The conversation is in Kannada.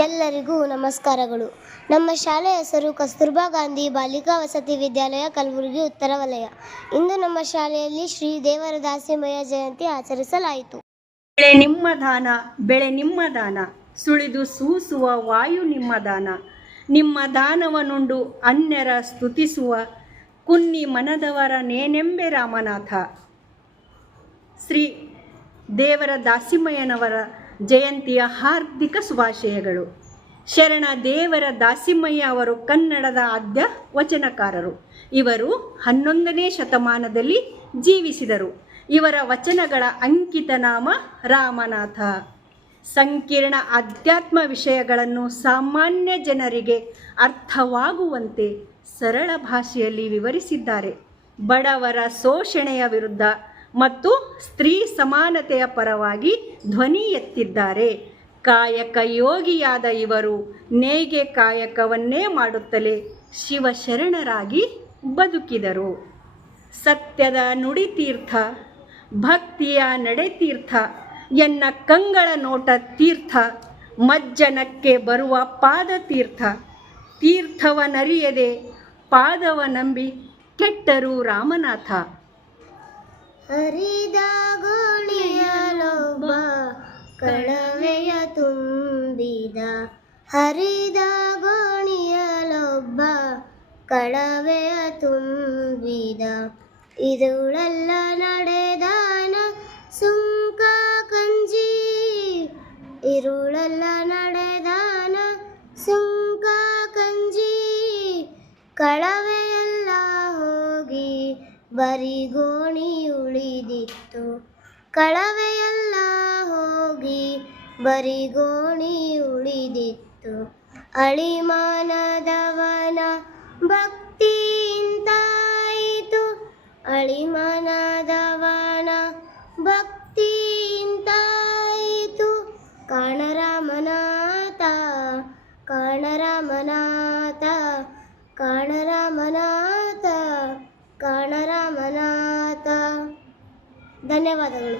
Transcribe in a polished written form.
ಎಲ್ಲರಿಗೂ ನಮಸ್ಕಾರಗಳು. ನಮ್ಮ ಶಾಲೆಯ ಹೆಸರು ಕಸ್ತೂರ್ಬಾ ಗಾಂಧಿ ಬಾಲಿಕಾ ವಸತಿ ವಿದ್ಯಾಲಯ, ಕಲಬುರಗಿ ಉತ್ತರ ವಲಯ. ಇಂದು ನಮ್ಮ ಶಾಲೆಯಲ್ಲಿ ಶ್ರೀ ದೇವರ ದಾಸಿಮಯ್ಯ ಜಯಂತಿ ಆಚರಿಸಲಾಯಿತು. ಬೆಳೆ ನಿಮ್ಮ ದಾನ, ಬೆಳೆ ನಿಮ್ಮ ದಾನ, ಸುಳಿದು ಸೂಸುವ ವಾಯು ನಿಮ್ಮ ದಾನ. ನಿಮ್ಮ ದಾನವನುಂಡು ಅನ್ಯರ ಸ್ತುತಿಸುವ ಕುನ್ನಿ ಮನದವರ ನೇನೆಂಬೆ ರಾಮನಾಥ. ಶ್ರೀ ದೇವರ ದಾಸಿಮಯ್ಯನವರ ಜಯಂತಿಯ ಹಾರ್ದಿಕ ಶುಭಾಶಯಗಳು. ಶರಣ ದೇವರ ದಾಸಿಮಯ್ಯ ಅವರು ಕನ್ನಡದ ಆದ್ಯ ವಚನಕಾರರು. ಇವರು 11ನೇ ಶತಮಾನದಲ್ಲಿ ಜೀವಿಸಿದರು. ಇವರ ವಚನಗಳ ಅಂಕಿತ ನಾಮ ರಾಮನಾಥ. ಸಂಕೀರ್ಣ ಅಧ್ಯಾತ್ಮ ವಿಷಯಗಳನ್ನು ಸಾಮಾನ್ಯ ಜನರಿಗೆ ಅರ್ಥವಾಗುವಂತೆ ಸರಳ ಭಾಷೆಯಲ್ಲಿ ವಿವರಿಸಿದ್ದಾರೆ. ಬಡವರ ಶೋಷಣೆಯ ವಿರುದ್ಧ ಮತ್ತು ಸ್ತ್ರೀ ಸಮಾನತೆಯ ಪರವಾಗಿ ಧ್ವನಿ ಎತ್ತಿದ್ದಾರೆ. ಕಾಯಕ ಯೋಗಿಯಾದ ಇವರು ನೇಯ್ಗೆ ಕಾಯಕವನ್ನೇ ಮಾಡುತ್ತಲೇ ಶಿವಶರಣರಾಗಿ ಬದುಕಿದರು. ಸತ್ಯದ ನುಡಿತೀರ್ಥ, ಭಕ್ತಿಯ ನಡೆತೀರ್ಥ, ಎನ್ನ ಕಂಗಳ ನೋಟ ತೀರ್ಥ, ಮಜ್ಜನಕ್ಕೆ ಬರುವ ಪಾದತೀರ್ಥ. ತೀರ್ಥವನರಿಯದೆ ಪಾದವ ನಂಬಿ ಕೆಟ್ಟರು ರಾಮನಾಥ. ಹರಿದಾಗೋಣಿಯಲೊಬ್ಬ ಕಳವೆಯ ತುಂಬಿದ, ಹರಿದಾಗೋಣಿಯಲೊಬ್ಬ ಕಳವೆಯ ತುಂಬಿದ, ಇರುಳೆಲ್ಲ ನಡೆದಾನ ಸುಂಕ ಕಂಜಿ, ಇರುಳೆಲ್ಲ ನಡೆದಾನ ಸುಂಕ ಕಂಜಿ, ಕಳವೆಯೆಲ್ಲ ಹೋಗಿ ಬರಿಗೋಣಿ ಉಳಿದಿತ್ತು, ಕಳವೆಯೆಲ್ಲ ಹೋಗಿ ಬರಿಗೋಣಿ ಉಳಿದಿತ್ತು. ಅಳಿಮಾನದವನ ಭಕ್ತಿಯಿಂದಾಯಿತು, ಅಳಿಮಾನದವನ ಭಕ್ತಿಯಿಂದಾಯಿತು. ಕಾಣರಾಮನಾಥ, ಕಾಣರಾಮನಾಥ, ಕಾಣರಾಮನಾಥ, ಕಾಣರಾಮನಾಥ. ಧನ್ಯವಾದಗಳು.